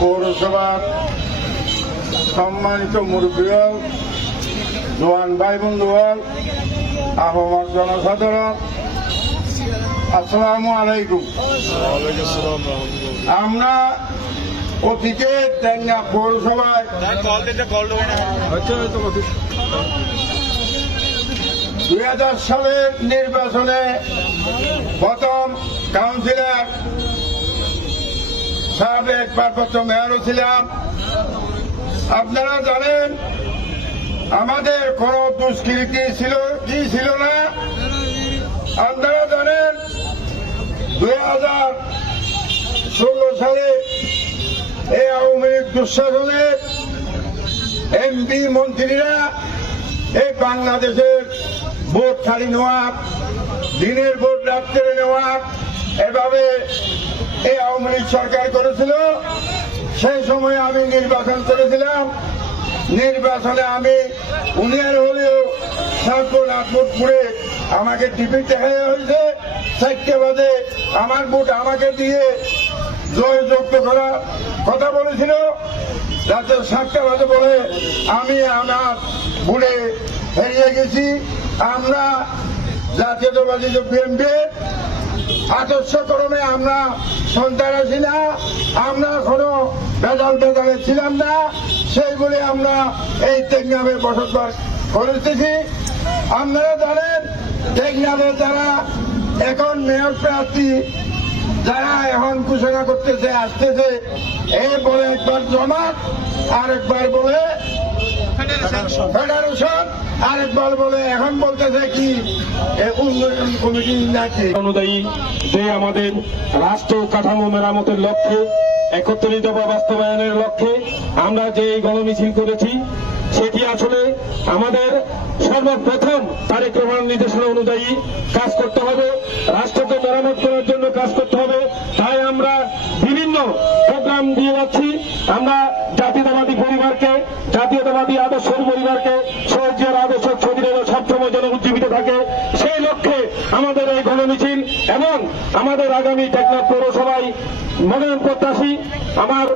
পৌরসভার সম্মানিত মুরব্বীল জোয়ান ভাই বন্ধুগণ আহ্বান জনসাধারণ, আসসালামু আলাইকুম। আমরা অতীতে টেঙ্গা পৌরসভায় দুই হাজার সালের নির্বাচনে প্রথম কাউন্সিলর সাবেক ভারপ্রাপ্ত মেয়রও ছিলাম। আপনারা জানেন আমাদের কোন দুষ্কৃতি ছিল, কি ছিল না? আপনারা জানেন দুই হাজার ষোলো সালে এই আওয়ামী লীগ দুঃশাসনের এমপি মন্ত্রীরা এই বাংলাদেশের ভোট ছাড়ি নেওয়া, দিনের ভোট রাত্রে নেওয়া, এভাবে এই আওয়ামী লীগ সরকার করেছিল। সেই সময় আমি নির্বাচন করেছিলাম। নির্বাচনে আমি উনিয়ার হলেও সাতপুর আটপুরে আমাকে টিপি দেখা হয়েছে। চারটে বাজে আমার ভোট আমাকে দিয়ে জয়যুক্ত করা কথা বলেছিল। রাতে সাতটা বলে আমি আমার ভুলে হেরিয়ে গেছি। আমরা জাতীয়তাবাদী যে বিএনপি আদর্শ ক্রমে আমরা সন্তান আছি না, আমরা কোনো বেজাল বেজালে ছিলাম না। সেই বলে আমরা এই টেকনামে বসবাস করেছি। আপনারা জানেন টেকনামে যারা এখন মেয়র প্রার্থী যারা এখন ঘোষণা করতেছে আসতেছে এই বলে একবার জমাত আর একবার বলে ফেডারেশন আরেকবার বলে এখন বলতেছে কি উন্নয়ন কমিটি নাকি? অনুযায়ী যে আমাদের রাষ্ট্র কাঠামো মেরামতের লক্ষ্যে একত্রিত বা বাস্তবায়নের লক্ষ্যে আমরা যে এই গণমিছিল করেছি, সেটি আসলে আমাদের সর্বপ্রথম তারেক নির্দেশনা অনুযায়ী কাজ করতে হবে, রাষ্ট্রকে মেরামত করার জন্য কাজ করতে হবে। তাই আমরা বিভিন্ন প্রোগ্রাম দিয়ে যাচ্ছি। আমরা জাতীয়তাবাদী পরিবারকে, জাতীয়তাবাদী আদর্শের পরিবারকে সৌর্যের আদর্শ ছবিতে সবসময় যেন উজ্জীবিত থাকে, সেই লক্ষ্যে আমাদের এই গণমিছিল এবং আমাদের আগামী টেকনাফ পৌরসভায় মনোনয়ন প্রত্যাশী, আমার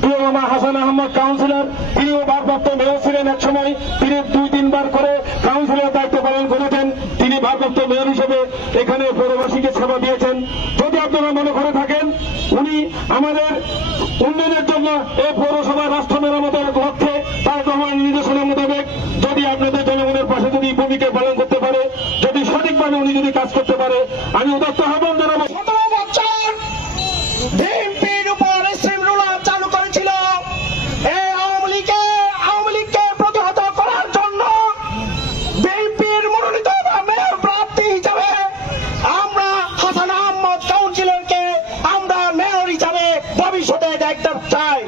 প্রিয় মামা হাসান আহমদ কাউন্সিলর তিনিও ভারপ্রাপ্ত মেয়র ছিলেন এক সময় তিনি দুই তিনবার করে কাউন্সিলর দায়িত্ব পালন করেছেন। তিনি ভারপ্রাপ্ত মেয়র হিসেবে এখানে পৌরবাসীকে সেবা দিয়েছেন। যদি আপনারা মনে করে থাকেন, উনি আমাদের উন্নয়নের জন্য এই পৌরসভা রাষ্ট্র মেরামতের লক্ষ্যে তার রহমান নির্দেশনা মোতাবেক ভবিষ্যতে এটা একটা চাই।